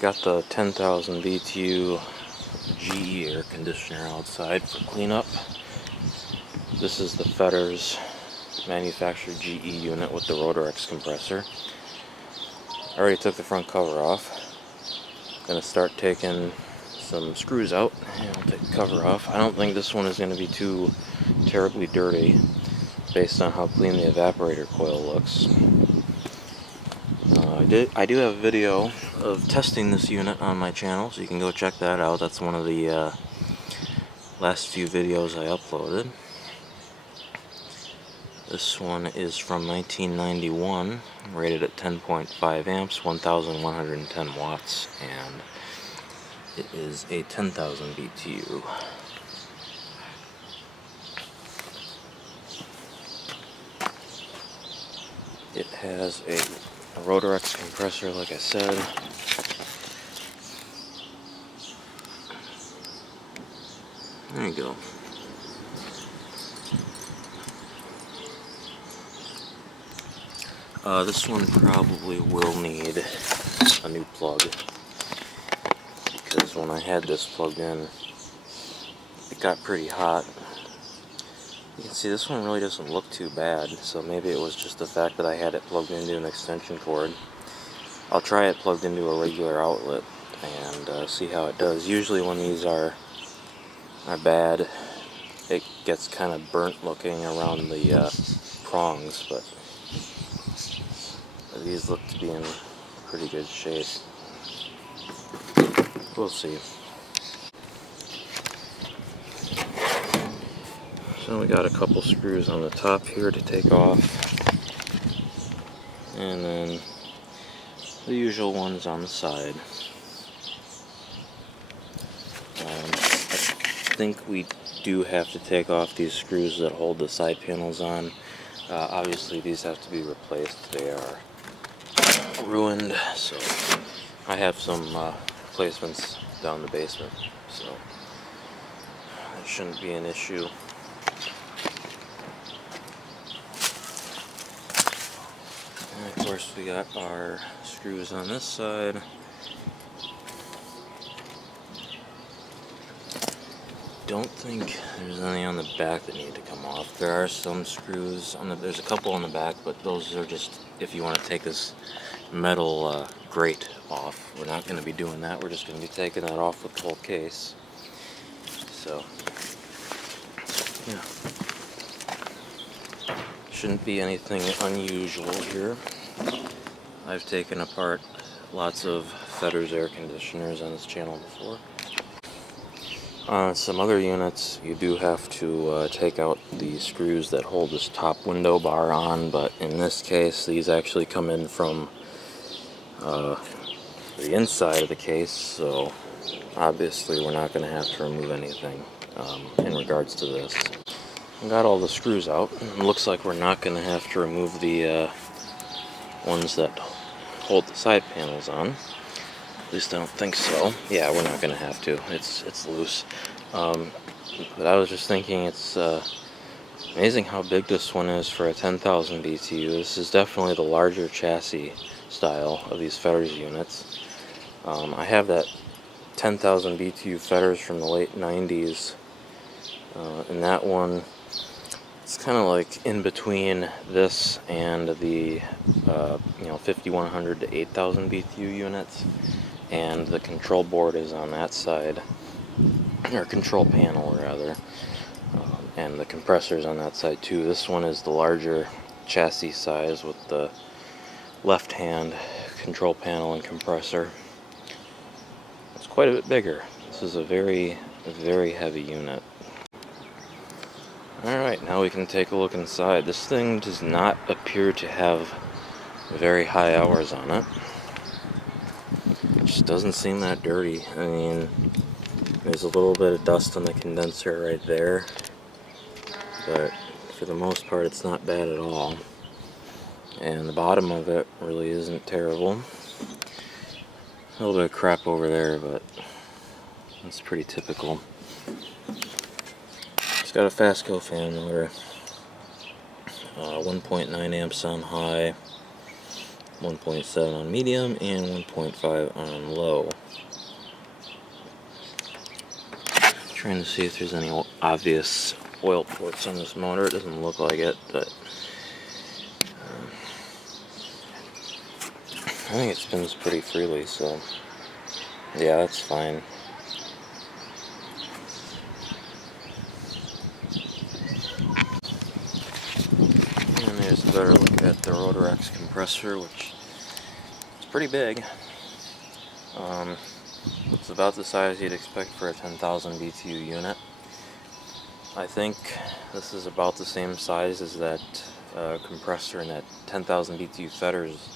Got the 10,000 BTU GE air conditioner outside for cleanup. This is the Fetters manufactured GE unit with the Rotorex compressor. I already took the front cover off. Gonna start taking some screws out and I'll take the cover off. I don't think this one is going to be too terribly dirty based on how clean the evaporator coil looks. I do have a video of testing this unit on my channel, so you can go check that out. That's one of the last few videos I uploaded. This one is from 1991, rated at 10.5 amps, 1110 watts, and it is a 10,000 BTU. It has a Rotorex compressor, like I said. There you go. This one probably will need a new plug, because when I had this plugged in, it got pretty hot. You can see this one really doesn't look too bad, so maybe it was just the fact that I had it plugged into an extension cord. I'll try it plugged into a regular outlet and see how it does. Usually when these are bad, it gets kind of burnt looking around the prongs, but these look to be in pretty good shape. We'll see. So we got a couple screws on the top here to take off, and then the usual ones on the side. I think we do have to take off these screws that hold the side panels on. Obviously these have to be replaced. They are ruined, so I have some replacements down the basement, so that shouldn't be an issue. And of course we got our screws on this side. Don't think there's any on the back that need to come off. There are some screws on there's a couple on the back, but those are just if you want to take this metal grate off. We're not going to be doing that. We're just going to be taking that off with the whole case. So, yeah. Shouldn't be anything unusual here. I've taken apart lots of Fetters air conditioners on this channel before. On some other units, you do have to take out the screws that hold this top window bar on, but in this case, these actually come in from the inside of the case, so obviously we're not going to have to remove anything in regards to this. I got all the screws out. It looks like we're not going to have to remove the ones that hold the side panels on. At least I don't think so. Yeah, we're not going to have to. It's loose. But I was just thinking it's amazing how big this one is for a 10,000 BTU. This is definitely the larger chassis style of these Fetters units. I have that 10,000 BTU Fetters from the late 90s, and that one, it's kind of like in between this and the 5100 to 8000 BTU units, and the control board is on that side, or control panel rather, and the compressor's on that side too. This one is the larger chassis size with the left hand control panel and compressor. It's quite a bit bigger. This is a very, very heavy unit. Alright, now we can take a look inside. This thing does not appear to have very high hours on it. It just doesn't seem that dirty. I mean, there's a little bit of dust on the condenser right there, but for the most part it's not bad at all. And the bottom of it really isn't terrible. A little bit of crap over there, but that's pretty typical. It's got a Fastco fan motor, 1.9 amps on high, 1.7 on medium and 1.5 on low. Trying to see if there's any obvious oil ports on this motor. It doesn't look like it, but I think it spins pretty freely, so yeah, that's fine. And there's a better look at the Rotorex compressor, which is pretty big. It's about the size you'd expect for a 10,000 BTU unit. I think this is about the same size as that compressor in that 10,000 BTU Fetters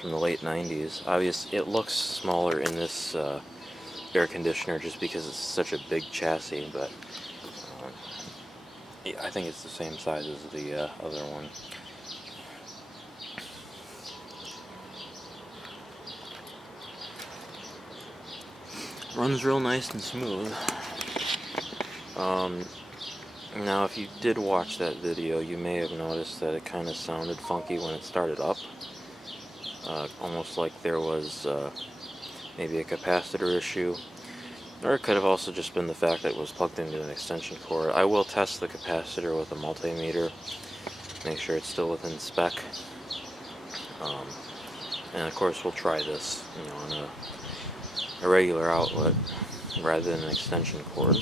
from the late 90s. Obviously, it looks smaller in this air conditioner just because it's such a big chassis, but yeah, I think it's the same size as the other one. Runs real nice and smooth. Now, if you did watch that video, you may have noticed that it kind of sounded funky when it started up. Almost like there was maybe a capacitor issue. Or it could have also just been the fact that it was plugged into an extension cord. I will test the capacitor with a multimeter, make sure it's still within spec. And of course we'll try this, on a regular outlet rather than an extension cord.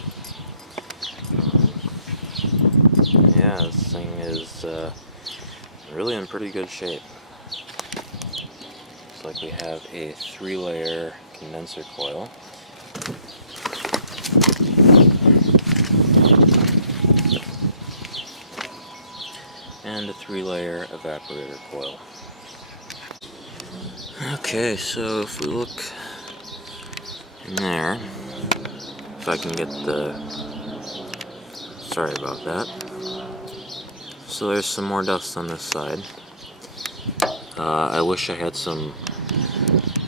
Yeah, this thing is really in pretty good shape. Looks like we have a 3-layer condenser coil. And a 3-layer evaporator coil. Okay, so if we look in there, if I can get sorry about that. So there's some more dust on this side. I wish I had some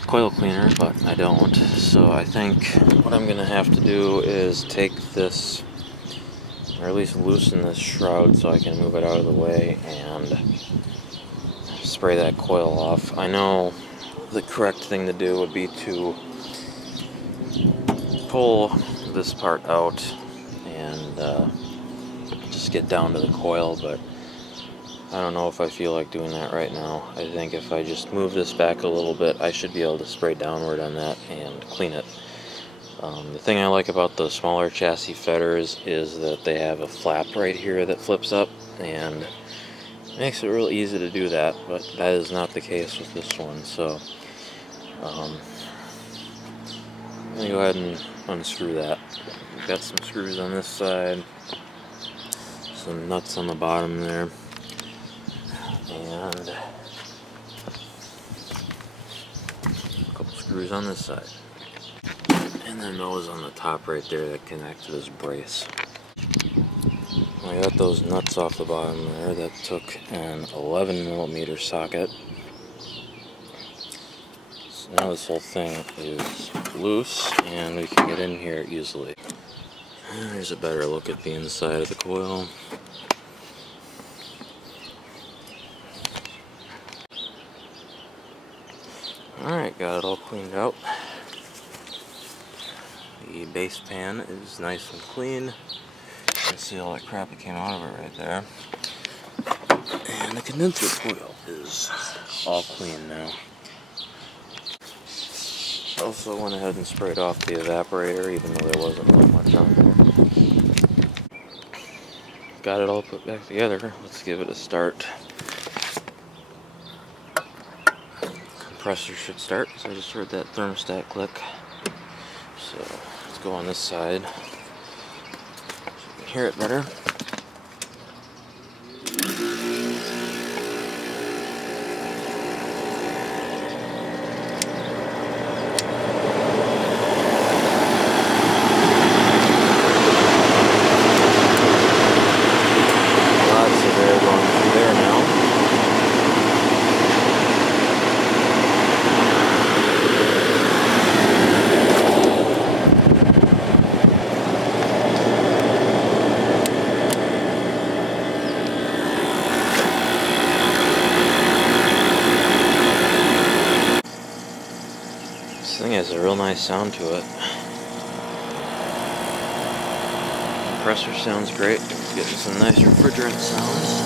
coil cleaner, but I don't. So I think what I'm gonna have to do is take this, or at least loosen this shroud so I can move it out of the way and spray that coil off. I know the correct thing to do would be to pull this part out and just get down to the coil, but I don't know if I feel like doing that right now. I think if I just move this back a little bit, I should be able to spray downward on that and clean it. The thing I like about the smaller chassis Fetters is that they have a flap right here that flips up, and it makes it real easy to do that, but that is not the case with this one. So I'm going to go ahead and unscrew that. We've got some screws on this side, some nuts on the bottom there, and a couple screws on this side. And then those on the top right there that connect to this brace. I got those nuts off the bottom there. That took an 11mm socket. So now this whole thing is loose and we can get in here easily. And there's a better look at the inside of the coil. Alright, got it all cleaned out. The base pan is nice and clean. You can see all that crap that came out of it right there. And the condenser coil is all clean now. Also went ahead and sprayed off the evaporator, even though there wasn't that much on there. Got it all put back together. Let's give it a start. Compressor should start, so I just heard that thermostat click. So let's go on this side so you can hear it better. Lots of air going through there now. This thing has a real nice sound to it. Compressor sounds great. Getting some nice refrigerant sounds.